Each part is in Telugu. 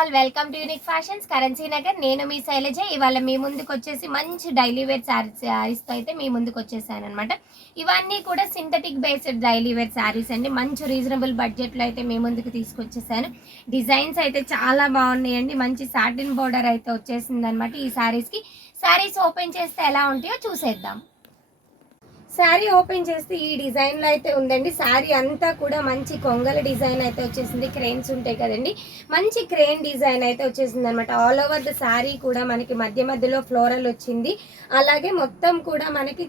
All welcome to unique fashions currency Nagar. నేను మీ శైలజ. ఇవాళ మీ ముందుకు వచ్చేసి మంచి డైలీ వేర్ శారీస్తో అయితే మీ ముందుకు వచ్చేసాను అనమాట. ఇవన్నీ కూడా synthetic based daily wear saris అండి. మంచి రీజనబుల్ బడ్జెట్లో అయితే మీ ముందుకు తీసుకొచ్చేసాను. డిజైన్స్ అయితే చాలా బాగున్నాయండి. మంచి సాటిన్ బోర్డర్ అయితే వచ్చేసింది అనమాట ఈ శారీస్కి. శారీస్ ఓపెన్ చేస్తే ఎలా ఉంటాయో చూసేద్దాం. శారీ ఓపెన్ చేస్తే ఈ డిజైన్లో అయితే ఉందండి. శారీ అంతా కూడా మంచి కొంగల డిజైన్ అయితే వచ్చేసింది. క్రేన్స్ ఉంటాయి కదండి, మంచి క్రేన్ డిజైన్ అయితే వచ్చేసింది అనమాట. ఆల్ ఓవర్ ద శారీ కూడా మనకి మధ్య మధ్యలో ఫ్లోరల్ వచ్చింది. అలాగే మొత్తం కూడా మనకి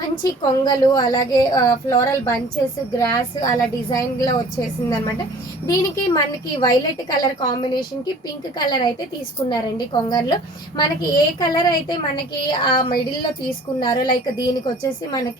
మంచి కొంగలు, అలాగే ఫ్లోరల్ బంచెస్, గ్రాస్ అలా డిజైన్లో వచ్చేసింది అనమాట. దీనికి మనకి వైలెట్ కలర్ కాంబినేషన్కి పింక్ కలర్ అయితే తీసుకున్నారండి. కొంగల్లో మనకి ఏ కలర్ అయితే మనకి ఆ మిడిల్లో తీసుకున్నారో, లైక్ దీనికి వచ్చేసి మనకి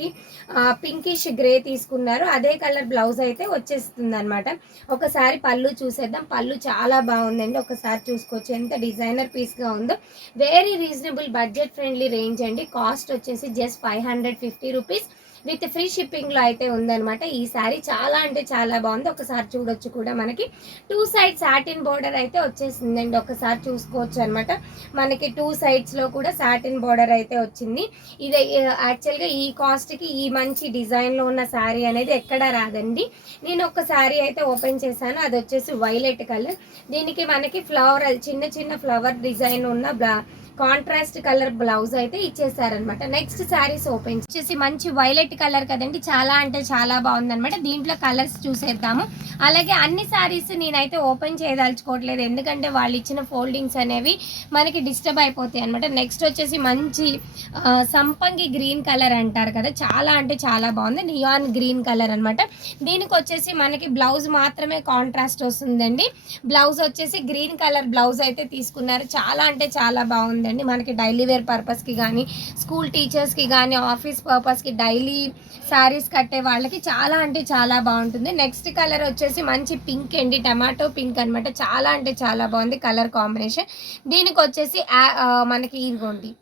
పింకిష్ గ్రే తీసుకున్నారు. అదే కలర్ బ్లౌజ్ అయితే వచ్చేస్తుంది అనమాట. ఒకసారి పళ్ళు చూసేద్దాం. పళ్ళు చాలా బాగుందండి, ఒకసారి చూసుకోవచ్చు ఎంత డిజైనర్ పీస్గా ఉందో. Very reasonable budget friendly range అండి. కాస్ట్ వచ్చేసి జస్ట్ 550 రూపీస్ విత్ ఫ్రీ షిప్పింగ్లో అయితే ఉందన్నమాట. ఈ శారీ చాలా అంటే చాలా బాగుంది. ఒకసారి చూడొచ్చు కూడా. మనకి 2 సైడ్ సాటిన్ బోర్డర్ అయితే వచ్చేసిందండి. ఒకసారి చూసుకోవచ్చు అనమాట. మనకి 2 సైడ్స్లో కూడా సాటిన్ బోర్డర్ అయితే వచ్చింది. ఇది యాక్చువల్గా ఈ కాస్ట్కి ఈ మంచి డిజైన్లో ఉన్న శారీ అనేది ఎక్కడా రాదండి. నేను ఒక శారీ అయితే ఓపెన్ చేశాను. అది వచ్చేసి వైలెట్ కలర్. దీనికి మనకి ఫ్లవర్, చిన్న చిన్న ఫ్లవర్ డిజైన్ ఉన్న కాంట్రాస్ట్ కలర్ బ్లౌజ్ అయితే ఇచ్చేసారనమాట. నెక్స్ట్ శారీస్ ఓపెన్ చేసి మంచి వైలెట్ కలర్ కదండి, చాలా అంటే చాలా బాగుందనమాట. దీంట్లో కలర్స్ చూసేద్దాము. అలాగే అన్ని శారీస్ నేనైతే ఓపెన్ చేయదలుచుకోవట్లేదు, ఎందుకంటే వాళ్ళు ఇచ్చిన ఫోల్డింగ్స్ అనేవి మనకి డిస్టర్బ్ అయిపోతాయి అనమాట. నెక్స్ట్ వచ్చేసి మంచి సంపంగి గ్రీన్ కలర్ అంటారు కదా, చాలా అంటే చాలా బాగుంది. నియాన్ గ్రీన్ కలర్ అనమాట. దీనికి వచ్చేసి మనకి బ్లౌజ్ మాత్రమే కాంట్రాస్ట్ వస్తుందండి. బ్లౌజ్ వచ్చేసి గ్రీన్ కలర్ బ్లౌజ్ అయితే తీసుకున్నారు. చాలా అంటే చాలా బాగుంది. మనకి డైలీ వేర్ పర్పస్కి కానీ, స్కూల్ టీచర్స్కి కానీ, ఆఫీస్ పర్పస్కి డైలీ శారీస్ కట్టే వాళ్ళకి చాలా అంటే చాలా బాగుంటుంది. నెక్స్ట్ కలర్ వచ్చేసి మంచి పింక్ అండి, టమాటో పింక్ అనమాట. చాలా అంటే చాలా బాగుంది కలర్ కాంబినేషన్. దీనికి వచ్చేసి మనకి ఇదిగోండి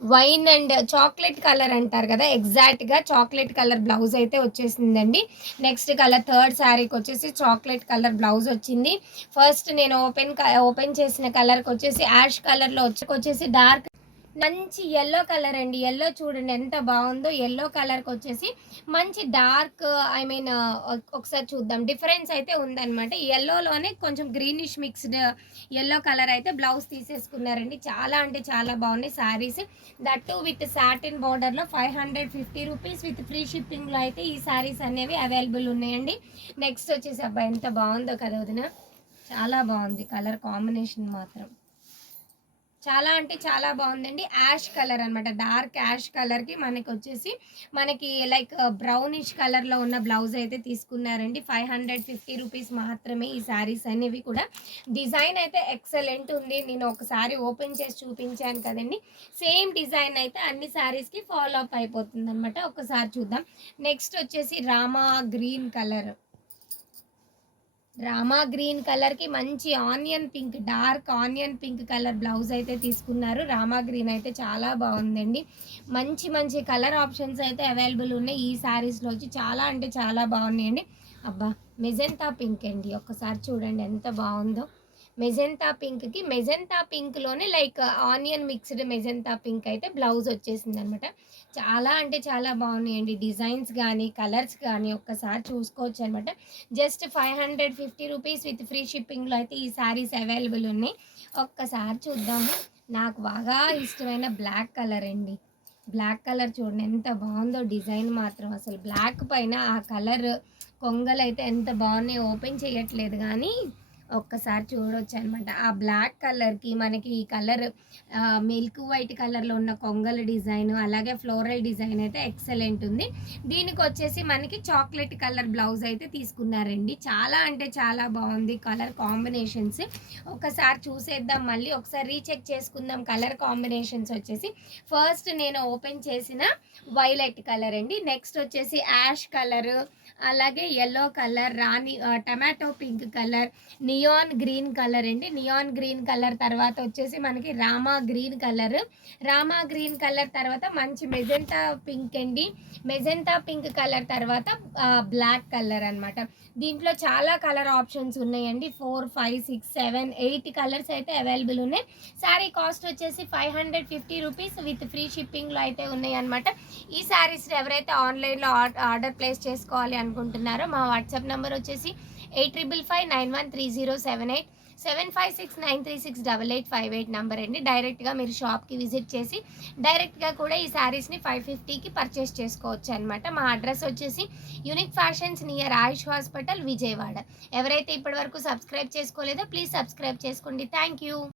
వైన్ అండ్ చాక్లెట్ కలర్ అంటారు కదా, ఎగ్జాక్ట్గా చాక్లెట్ కలర్ బ్లౌజ్ అయితే వచ్చేసిందండి. నెక్స్ట్ కలర్ థర్డ్ శారీకి వచ్చేసి చాక్లెట్ కలర్ బ్లౌజ్ వచ్చింది. ఫస్ట్ నేను ఓపెన్ చేసిన కలర్కి వచ్చేసి యాష్ కలర్లో వచ్చేసి డార్క్ మంచి ఎల్లో కలర్ అండి. ఎల్లో చూడండి ఎంత బాగుందో. ఎల్లో కలర్కి వచ్చేసి మంచి డార్క్, ఒకసారి చూద్దాం, డిఫరెన్స్ అయితే ఉందన్నమాట. ఎల్లోలోనే కొంచెం గ్రీనిష్ మిక్స్డ్ ఎల్లో కలర్ అయితే బ్లౌజ్ తీసేసుకున్నారండి. చాలా అంటే చాలా బాగున్నాయి శారీస్. దట్టు విత్ సాటిన్ బార్డర్లో 550 రూపీస్ విత్ ఫ్రీ షిప్పింగ్లో అయితే ఈ శారీస్ అనేవి అవైలబుల్ ఉన్నాయండి. నెక్స్ట్ వచ్చేసి అబ్బాయి ఎంత బాగుందో కదా వదిన, చాలా బాగుంది కలర్ కాంబినేషన్ మాత్రం. చాలా అంటే చాలా బాగుందండి. యాష్ కలర్ అనమాట, డార్క్ యాష్ కలర్కి మనకి లైక్ బ్రౌనిష్ కలర్లో ఉన్న బ్లౌజ్ అయితే తీసుకున్నారండి. 550 రూపీస్ మాత్రమే ఈ శారీస్ అనేవి కూడా. డిజైన్ అయితే ఎక్సలెంట్ ఉంది. నేను ఒకసారి ఓపెన్ చేసి చూపించాను కదండి, సేమ్ డిజైన్ అయితే అన్ని శారీస్కి ఫాలో అప్ అయిపోతుంది అనమాట. ఒకసారి చూద్దాం. నెక్స్ట్ వచ్చేసి రామా గ్రీన్ కలర్కి మంచి onion pink, dark onion pink colour blouse అయితే తీసుకున్నారు. రామా గ్రీన్ అయితే చాలా బాగుందండి. మంచి మంచి కలర్ ఆప్షన్స్ అయితే అవైలబుల్ ఉన్నాయి ఈ శారీస్లో వచ్చి. చాలా అంటే చాలా బాగున్నాయండి. అబ్బా మెజెంతా పింక్ అండి, ఒక్కసారి చూడండి ఎంత బాగుందో. మెజెంతా పింక్లోనే like onion mixed magenta pink అయితే బ్లౌజ్ వచ్చేసింది అనమాట. చాలా అంటే చాలా బాగున్నాయండి డిజైన్స్ కానీ, కలర్స్ కానీ. ఒక్కసారి చూసుకోవచ్చు అనమాట. జస్ట్ 550 రూపీస్ విత్ ఫ్రీ షిప్పింగ్లో అయితే ఈ శారీస్ అవైలబుల్ ఉన్నాయి. ఒక్కసారి చూద్దాము. నాకు బాగా ఇష్టమైన బ్లాక్ కలర్ అండి. బ్లాక్ కలర్ చూడండి ఎంత బాగుందో డిజైన్ మాత్రం. అసలు బ్లాక్ పైన ఆ కలర్ కొంగలు అయితే ఎంత బాగున్నాయి. ఓపెన్ చేయట్లేదు కానీ ఒక్కసారి చూడవచ్చు అనమాట. ఆ బ్లాక్ కలర్కి మనకి ఈ కలర్ మిల్క్ వైట్ కలర్లో ఉన్న కొంగల డిజైన్, అలాగే ఫ్లోరల్ డిజైన్ అయితే ఎక్సలెంట్ ఉంది. దీనికి వచ్చేసి మనకి చాక్లెట్ కలర్ బ్లౌజ్ అయితే తీసుకున్నారండి. చాలా అంటే చాలా బాగుంది కలర్ కాంబినేషన్స్. ఒకసారి చూసేద్దాం, మళ్ళీ ఒకసారి రీచెక్ చేసుకుందాం కలర్ కాంబినేషన్స్ వచ్చేసి. ఫస్ట్ నేను ఓపెన్ చేసిన వైలెట్ కలర్ అండి. నెక్స్ట్ వచ్చేసి యాష్ కలర్, అలాగే yellow colour, tomato pink colour, neon green colour అండి. నియాన్ గ్రీన్ కలర్ తర్వాత వచ్చేసి మనకి రామా గ్రీన్ కలర్ తర్వాత మంచి మెజెంటా పింక్ అండి. మెజెంటా పింక్ కలర్ తర్వాత బ్లాక్ కలర్ అనమాట. దీంట్లో చాలా కలర్ ఆప్షన్స్ ఉన్నాయండి. 4, 5, 6, 7, 8 కలర్స్ అయితే అవైలబుల్ ఉన్నాయి. శారీ కాస్ట్ వచ్చేసి 550 రూపీస్ విత్ ఫ్రీ షిప్పింగ్లో అయితే ఉన్నాయి అనమాట. ఈ శారీస్ ఎవరైతే ఆన్లైన్లో ఆర్డర్ ప్లేస్ చేసుకోవాలి అనుకుంటున్నారో మా వాట్సాప్ నెంబర్ వచ్చేసి 855913078756936888 నెంబర్ అండి. డైరెక్ట్గా మీరు షాప్కి విజిట్ చేసి డైరెక్ట్గా కూడా ఈ శారీస్ని 550కి పర్చేస్ చేసుకోవచ్చు అనమాట. మా అడ్రస్ వచ్చేసి యూనిక్ ఫ్యాషన్స్ నియర్ ఆయుష్ హాస్పిటల్, విజయవాడ. ఎవరైతే ఇప్పటివరకు సబ్స్క్రైబ్ చేసుకోలేదో ప్లీజ్ సబ్స్క్రైబ్ చేసుకోండి. Thank you.